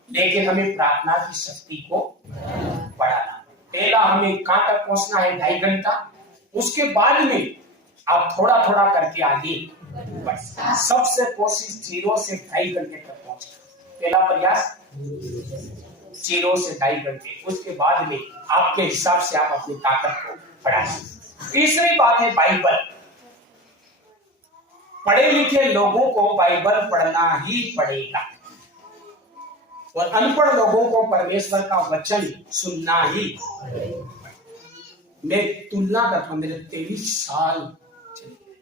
लेकिन हमें प्रार्थना की शक्ति को बढ़ाना। पहला हमें कहां तक पहुंचना है? 2.5 घंटा। उसके बाद में आप थोड़ा थोड़ा करके आगे बढ़। सबसे कोशिश 0 से 2.5 घंटे तक पहुंचना। पहला प्रयास 0 से 2.5 घंटे। उसके बाद में आपके हिसाब से आप अपनी ताकत को बढ़ा सकते। तीसरी बात है बाइबल। पढ़े लिखे लोगों को बाइबल पढ़ना ही पड़ेगा और अनपढ़ लोगों को परमेश्वर का वचन सुनना ही पड़ेगा। मैं तुलना करता हूं, मेरे 23 साल चले गए।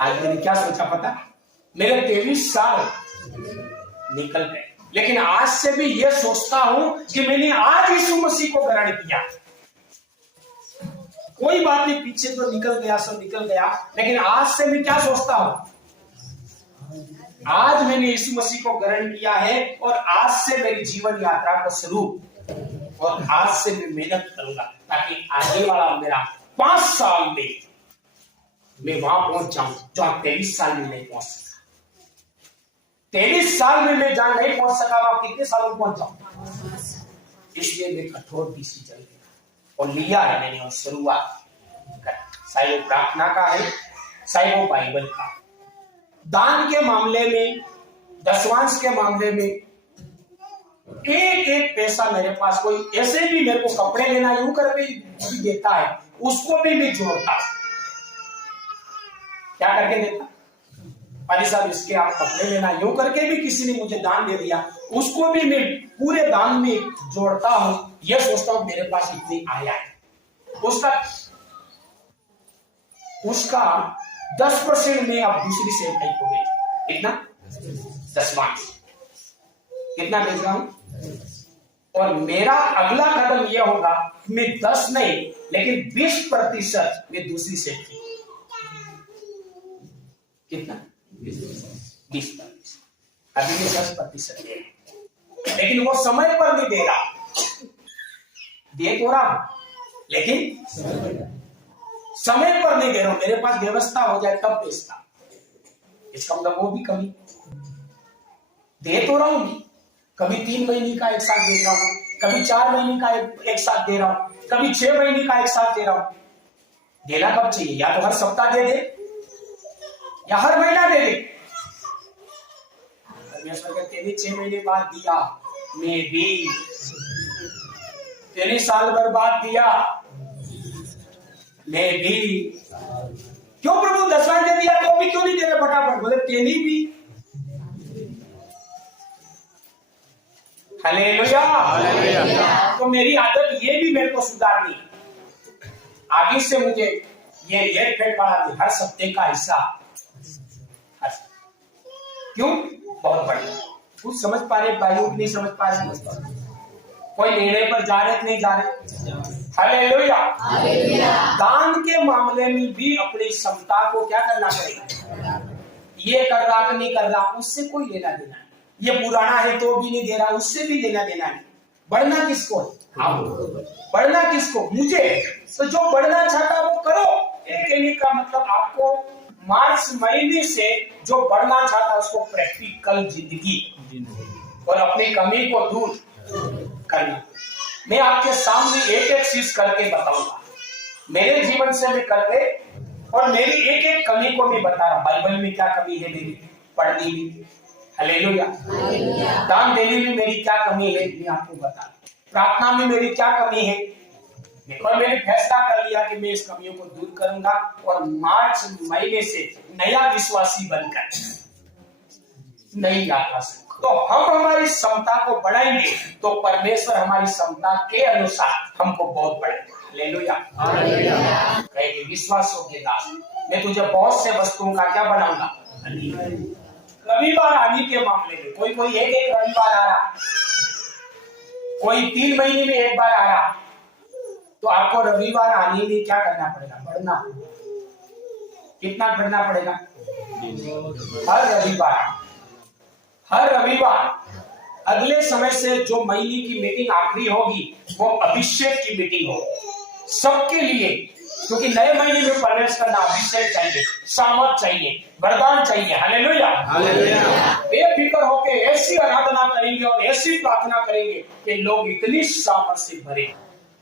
आज मैंने क्या सोचा पता? मेरे 23 साल निकल गए, लेकिन आज से भी यह सोचता हूं कि मैंने आज यीशु मसीह को ग्रहण किया। कोई बात नहीं, पीछे तो निकल गया, सब निकल गया, लेकिन आज से मैं क्या सोचता हूं? आज मैंने यीशु मसीह को ग्रहण किया है और आज से मेरी जीवन यात्रा को शुरू, और आज से मैं मेहनत करूंगा ताकि आगे वाला मेरा 5 साल में मैं वहां पहुंच जाऊं जहां 23 साल में नहीं पहुंच सका। 23 साल में मैं जहां नहीं पहुंच सका, वहां कितने सालों में पहुंच जाऊं? इसलिए मैं कठोर डिसीजन लिया और लिया है मैंने, और शुरुआत कर, चाहे वो प्रार्थना का है, चाहे वो बाइबल का। दान के मामले में, दशवांश के मामले में एक एक पैसा मेरे पास, कोई ऐसे भी मेरे को कपड़े लेना यूं कर भी देता है, उसको भी मैं जोड़ता। क्या करके देता? पाजी साहब इसके आप कपड़े लेना, यूं करके भी किसी ने मुझे दान दे दिया, उसको भी मैं पूरे दान में जोड़ता हूं। यह सोचता हूं मेरे पास इतनी आया है, उसका 10% में आप दूसरी सेवकाई को भेज। कितना? 10वां। कितना भेज रहा हूं? और मेरा अगला कदम यह होगा, मैं 10 नहीं लेकिन 20% में दूसरी सेवकाई। कितना? 20%। अभी मैं 10% दे, लेकिन वो समय पर नहीं दे रहा, दे तो रहा लेकिन समय पर नहीं दे रहा हूं। मेरे पास व्यवस्था हो जाए तब बेचता। इसका मतलब वो भी कमी। दे तो रहा हूं, कभी 3 महीने का एक साथ दे रहा हूं, कभी 4 महीने का एक साथ दे रहा हूं, कभी 6 महीने का एक साथ दे रहा हूं। देना कब चाहिए? या तो हर सप्ताह दे दे या हर महीना दे दे। परमेश्वर कहते हैं 6 महीने बाद दिया, मैं भी 3 साल भर बाद दिया, मैं भी। क्यों प्रभु 10वां दे दिया तो भी क्यों नहीं दे रहे फटाफट? बोले तेनी भी। हालेलुया। तो मेरी आदत ये भी मेरे को सुधारनी है। आगे से मुझे ये लेट फेट वाला हर सप्ताह का हिस्सा, क्यों? बहुत बढ़िया। कुछ समझ पा रहे भाइयों, नहीं समझ पा रहे? कोई निर्णय पर जा रहे नहीं जा रहे? हालेलुया। दान के मामले में भी अपनी क्षमता को क्या करना पड़ेगा? ये कर रहा कि नहीं कर रहा उससे कोई लेना देना नहीं। ये पुराना है तो भी नहीं दे रहा, उससे भी लेना देना नहीं। बढ़ना किसको है? बढ़ना किसको? मुझे। तो जो बढ़ना चाहता वो करो। कहने का मतलब आपको मार्च महीने से जो बढ़ना चाहता उसको प्रैक्टिकल जिंदगी और अपनी कमी को दूर करना। मैं आपके सामने एक एक चीज करके बताऊंगा, मेरे जीवन से मैं करके, और मेरी एक एक कमी को मैं बता रहा। बाइबल में क्या कमी है मेरी? पढ़ने में, हालेलुया। दान देने में मेरी क्या कमी है मैं आपको बता रहा। प्रार्थना में मेरी क्या कमी है, और मैंने फैसला कर लिया कि मैं इस कमियों को दूर करूंगा और मार्च महीने से नया विश्वासी बनकर नई यात्रा से। तो हम हमारी क्षमता को बढ़ाएंगे तो परमेश्वर हमारी क्षमता के अनुसार हमको बहुत बढ़ाएगा। हालेलुया। कहेंगे विश्वास हो के दास, मैं तुझे बहुत से वस्तुओं का क्या बनाऊंगा? रविवार आने के मामले में कोई एक एक रविवार आ रहा, कोई 3 महीने में एक बार आ रहा, तो आपको रविवार आने में क्या करना पड़ेगा? बढ़ना। कितना बढ़ना पड़ेगा? हर रविवार अगले समय से जो महीने की मीटिंग आखिरी होगी वो अभिषेक की मीटिंग होगी सबके लिए, क्योंकि नए महीने में प्रवेश करना अभिषेक चाहिए, सामर्थ चाहिए, वरदान चाहिए। हालेलुया। बेफिक्र होके ऐसी आराधना करेंगे और ऐसी प्रार्थना करेंगे कि लोग इतनी सामर्थ से भरे।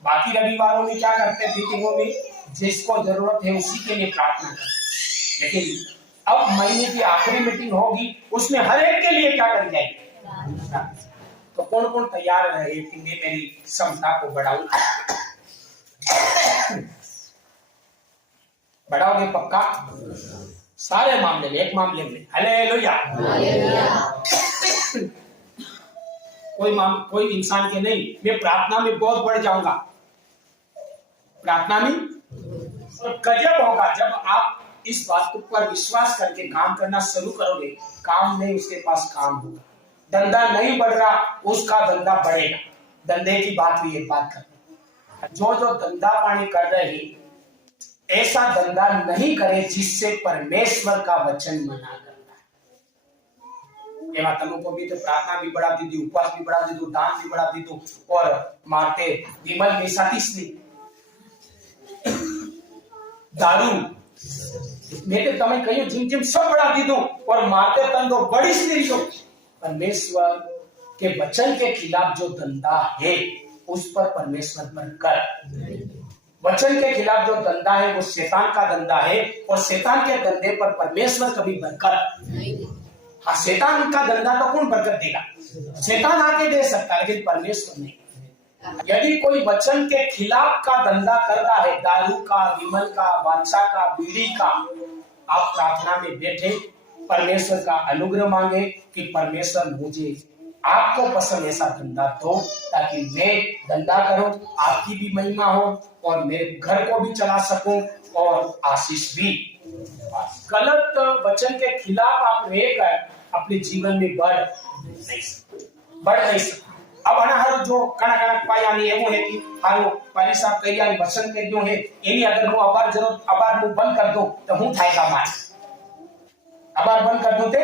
बाकी रविवारों में क्या करते हैं? मीटिंगों में जिसको जरूरत है उसी के लिए प्रार्थना करते, लेकिन अब महीने की आखिरी मीटिंग होगी उसमें हर एक के लिए क्या कर जाएगी? तो कौन कौन तैयार रहे कि मैं मेरी क्षमता को बढ़ाऊं? बढ़ाओगे पक्का? सारे मामले में, एक मामले में। हालेलुया। कोई इंसान के नहीं, मैं प्रार्थना में बहुत बढ़ जाऊंगा। प्रार्थना में और गजब होगा जब आप इस बात पर विश्वास करके काम करना शुरू करोगे। काम नहीं, उसके पास काम होगा। धंधा नहीं बढ़ रहा, उसका धंधा बढ़ेगा। धंधे की बात भी एक बात करते, जो धंधा पानी कर रहे हैं ऐसा धंधा नहीं करे जिससे परमेश्वर का वचन मना करता है। एवं तमो को भी तो प्रार्थना भी बढ़ा दी, उपवास भी बढ़ा दी, दान भी बढ़ा दी, और मारते विमल में साथी दारू मेरे तमें कहीं जिम सब बढ़ा दी दो और मारते तन दो बड़ी सी दो। परमेश्वर के वचन के खिलाफ जो धंधा है उस पर परमेश्वर पर कर। वचन के खिलाफ जो धंधा है वो शैतान का धंधा है, और शैतान के धंधे पर परमेश्वर कभी बरकत। हाँ, शैतान का धंधा तो कौन बरकत देगा? शैतान आके दे सकता है, लेकिन परमेश्वर नहीं। यदि कोई वचन के खिलाफ का धंधा कर रहा है, दारू का, विमल का, बादशाह का, बीड़ी का, आप प्रार्थना में बैठे परमेश्वर का अनुग्रह मांगे कि परमेश्वर मुझे आपको पसंद ऐसा धंधा दो ताकि मैं धंधा करूं, आपकी भी महिमा हो और मेरे घर को भी चला सकूं और आशीष भी। गलत वचन के खिलाफ आप रहकर अपने जीवन में बढ़ नहीं सकते। अब हर जो कणा पायानी एवं है कि हारो पाली साहब करियानी वचन के जो है एनी अगर मु अबार जरूर अबार मु बंद कर दो तो हूं थायगा मार। अबार बंद कर दो ते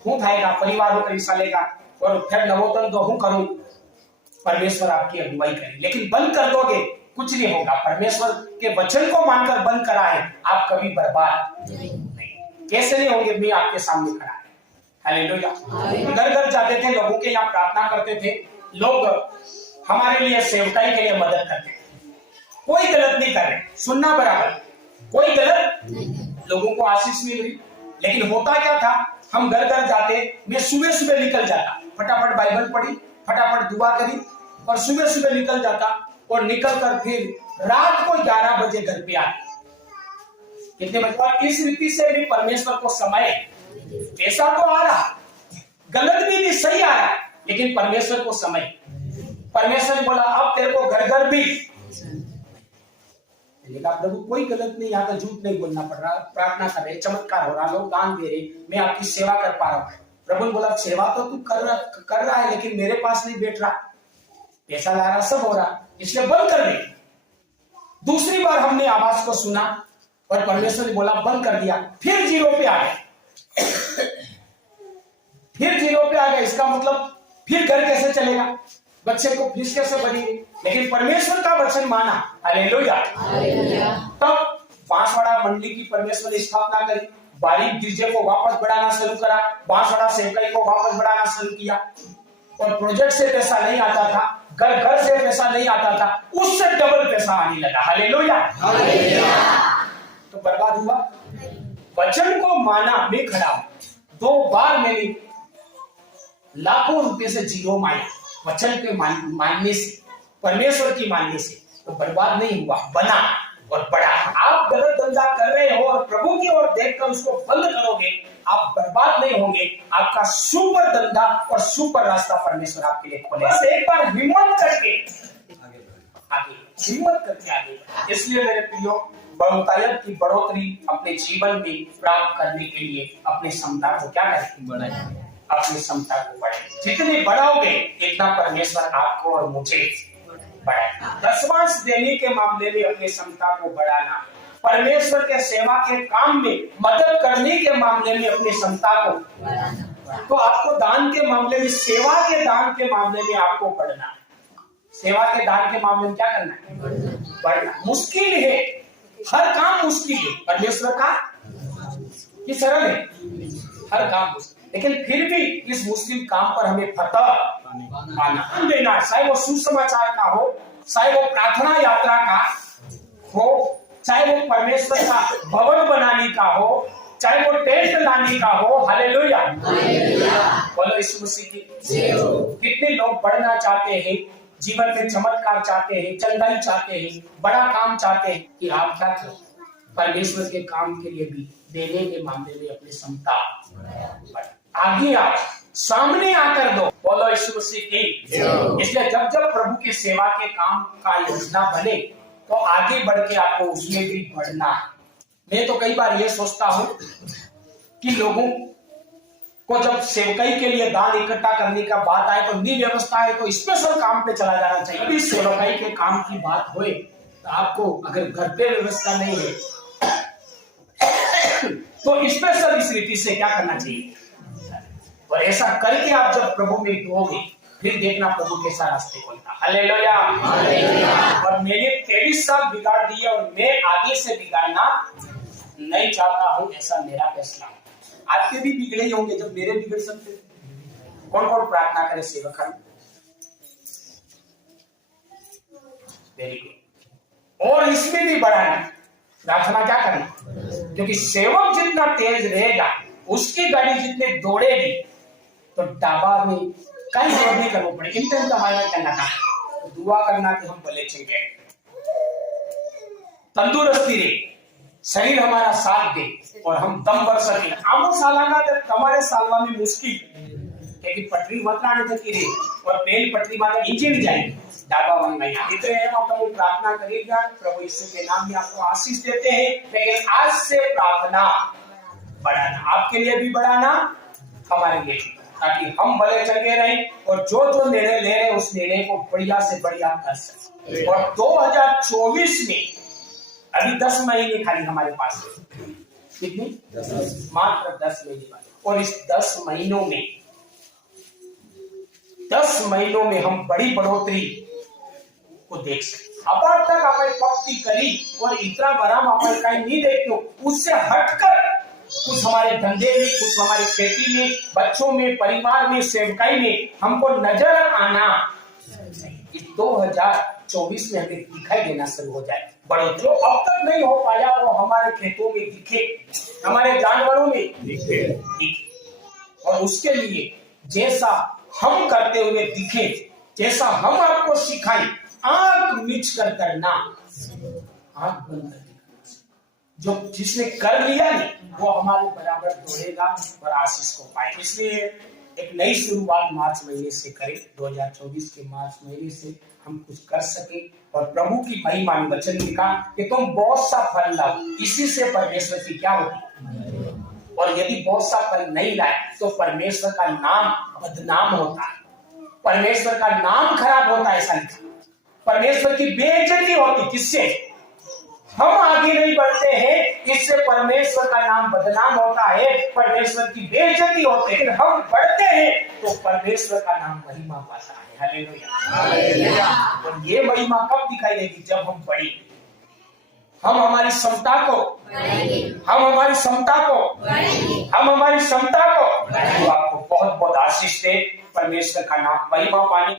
हूं थायगा, परिवार को करी सालेगा और फिर नवोतन तो हूं करूं। परमेश्वर आपकी अगुवाई करे, लेकिन बंद कर दोगे कुछ नहीं होगा। परमेश्वर के वचन को मानकर बंद करा है, आप कभी बर्बाद नहीं। कैसे नहीं होंगे? मैं आपके सामने खड़ा है। हालेलुया। घर घर जाते थे, लोगों के यहाँ प्रार्थना करते थे, लोग हमारे लिए सेवकाई के लिए मदद करते थे। कोई गलत नहीं कर रहे, सुनना बराबर, कोई गलत, लोगों को आशीष मिल रही। लेकिन होता क्या था, हम घर घर जाते, मैं सुबह सुबह निकल जाता, फटाफट बाइबल पढ़ी, फटाफट दुआ करी और सुबह सुबह निकल जाता और निकल कर फिर रात को 11 बजे घर पे आते। कितने बजे? और इस रीति से भी परमेश्वर को समय ऐसा तो आ रहा, गलत भी नहीं, सही आ रहा, लेकिन परमेश्वर को समय। परमेश्वर ने बोला अब तेरे को घर घर भी। लेकिन प्रभु कोई गलत नहीं, यहाँ तो झूठ नहीं बोलना पड़ रहा, प्रार्थना कर रहे, चमत्कार हो रहा, लोग दान दे रहे, मैं आपकी सेवा कर पा रहा हूँ। प्रभु ने बोला सेवा तो तू कर रहा है, लेकिन मेरे पास नहीं बैठ रहा, पैसा ला रहा, सब हो रहा, इसलिए बंद कर दे। दूसरी बार हमने आवाज को सुना और परमेश्वर ने बोला बंद कर दिया, फिर जीरो पे आ गए। फिर जीरो पे आ गए, इसका मतलब फिर घर कैसे चलेगा, बच्चे को फीस कैसे बनेगी। लेकिन परमेश्वर का वचन माना, हालेलुया। तब बांसवाड़ा मंडली की परमेश्वर ने स्थापना करी, बारीक गिरजे को वापस बढ़ाना शुरू करा, बांसवाड़ा सेवकाई को वापस बढ़ाना शुरू किया। और प्रोजेक्ट से पैसा नहीं आता था, घर घर से पैसा नहीं आता था, उससे डबल पैसा आने लगा, हालेलुया। तो बर्बाद हुआ? वचन को माना, मैं खड़ा हूं, 2 बार मैंने लाखों रुपए से जीरो माया, वचन के मानने से, परमेश्वर की मानने से। तो बर्बाद नहीं हुआ, बना और बढ़ा। आप गलत धंधा कर रहे हो और प्रभु की ओर देखकर उसको बंद करोगे, आप बर्बाद नहीं होंगे, आपका सुपर धंधा और सुपर रास्ता परमेश्वर आपके लिए खोले। बस एक बार हिम्मत करके आगे, हिम्मत करके आगे। इसलिए मेरे प्रियो, बहुतायत की बढ़ोतरी अपने जीवन में प्राप्त करने के लिए अपने क्षमता को क्या करें, बढ़ाएं, अपनी क्षमता को बढ़ाएं। जितने बढ़ाओगे इतना परमेश्वर आपको और मुझे बढ़ाएगा। दशमांश देने के मामले में अपनी क्षमता को बढ़ाना, परमेश्वर के सेवा के काम में मदद करने के मामले में अपनी क्षमता को बढ़ाना। तो आपको दान के मामले में, सेवा के दान के मामले में आपको बढ़ना है। सेवा के दान के मामले में क्या करना है, बढ़ना। मुश्किल है, हर काम मुश्किल है, परमेश्वर का ये सरल है, हर काम मुश्किल, लेकिन फिर भी इस मुश्किल काम पर हमें फतह पाना देना, चाहे वो सुसमाचार का हो, चाहे वो प्रार्थना यात्रा का हो, चाहे वो परमेश्वर का भवन बनाने का हो, चाहे वो टेंट लाने का हो, हालेलुया। बोलो यीशु मसीह की। कितने लोग बढ़ना चाहते हैं, जीवन में चमत्कार चाहते हैं, चंगाई चाहते हैं, बड़ा काम चाहते हैं, कि आप क्या करो, परमेश्वर के काम के लिए भी देने के मामले में अपनी क्षमता आगे आप सामने आकर दो। बोलो यीशु मसीह की। इसलिए जब जब प्रभु की सेवा के काम का योजना बने तो आगे बढ़ के आपको उसमें भी बढ़ना है। मैं तो कई बार ये सोचता हूं कि लोगों को जब सेवकाई के लिए दान इकट्ठा करने का बात आए तो नी व्यवस्था है तो स्पेशल काम पे चला जाना चाहिए। अभी सेवकाई के काम की बात होए तो आपको अगर घर पे व्यवस्था नहीं है तो स्पेशल इस रीति से क्या करना चाहिए, और ऐसा करके आप जब प्रभु में दोगे फिर देखना प्रभु कैसा रास्ते खोलता। हालेलुया। और मैंने 23 साल बिगाड़ दिए और मैं आगे से बिगाड़ना नहीं चाहता हूं, ऐसा मेरा फैसला है। आपके भी बिगड़े ही होंगे, जब मेरे बिगड़ सकते। कौन कौन प्रार्थना करे सेवक? Very good. और इसमें भी बढ़ाना, प्रार्थना क्या करना, क्योंकि सेवक जितना तेज रहेगा उसकी गाड़ी जितने दौड़ेगी तो डाबा में कहीं जोर नहीं करना पड़े। इंतजार हमारा करना था, दुआ करना कि हम भले चंगे, तंदुरुस्ती रहे, शरीर हमारा साथ दे और हम दम भर सके। आमो सालाना तक हमारे सालवा में मुश्किल क्योंकि पटरी मत आने तक रही और पेन पटरी माता इंजन जाएगी डाबा में नहीं आती। तो हम प्रार्थना करेगा, प्रभु यीशु के नाम में आपको आशीष देते हैं। लेकिन आज से प्रार्थना बढ़ाना, आपके लिए भी बढ़ाना, हमारे लिए भी, ताकि हम भले चंगे रहें और जो जो निर्णय ले रहे उस निर्णय को बढ़िया से बढ़िया कर सकें। और 2024 में अभी 10 महीने खाली हमारे पास है। कितने? मात्र 10 महीने। और इस 10 महीनों में हम बड़ी बढ़ोतरी को देख सकते। अब तक आपने भक्ति करी और इतना बड़ा अपन कहीं नहीं देखते, उससे हटकर कुछ हमारे धंधे में, कुछ हमारी खेती में, बच्चों में, परिवार में, सेवकाई में हमको नजर आना, 2024 में हमें दिखाई देना शुरू हो जाए। बड़े जो अब तक नहीं हो पाया वो हमारे खेतों में दिखे, हमारे जानवरों में दिखे। और उसके लिए जैसा हम करते हुए दिखे, जैसा हम आपको सिखाएं, आंख मीच कर करना, आंख बंद कर जो जिसने कर लिया नहीं वो हमारे बराबर दौड़ेगा और आशीष को पाए। इसलिए एक नई शुरुआत मार्च महीने से करें, 2024 के मार्च महीने से हम कुछ कर सके और प्रभु की महिमा में वचन लिखा कि तुम बहुत सा फल लाओ, इसी से परमेश्वर की क्या होती। और यदि बहुत सा फल नहीं लाए तो परमेश्वर का नाम बदनाम होता है, परमेश्वर का नाम खराब होता है। ऐसा लिखा, परमेश्वर की बेइज्जती होती। किससे? हम आगे नहीं बढ़ते हैं, इससे परमेश्वर का नाम बदनाम होता है, परमेश्वर की बेइज्जती होती है। लेकिन हम बढ़ते हैं तो परमेश्वर का नाम महिमा पाता है। हालेलुया। और ये महिमा कब दिखाई देगी? जब हम बढ़ेंगे, हम हमारी क्षमता को हम हमारी क्षमता को तो आपको बहुत बहुत आशीष दे। परमेश्वर का नाम महिमा पाने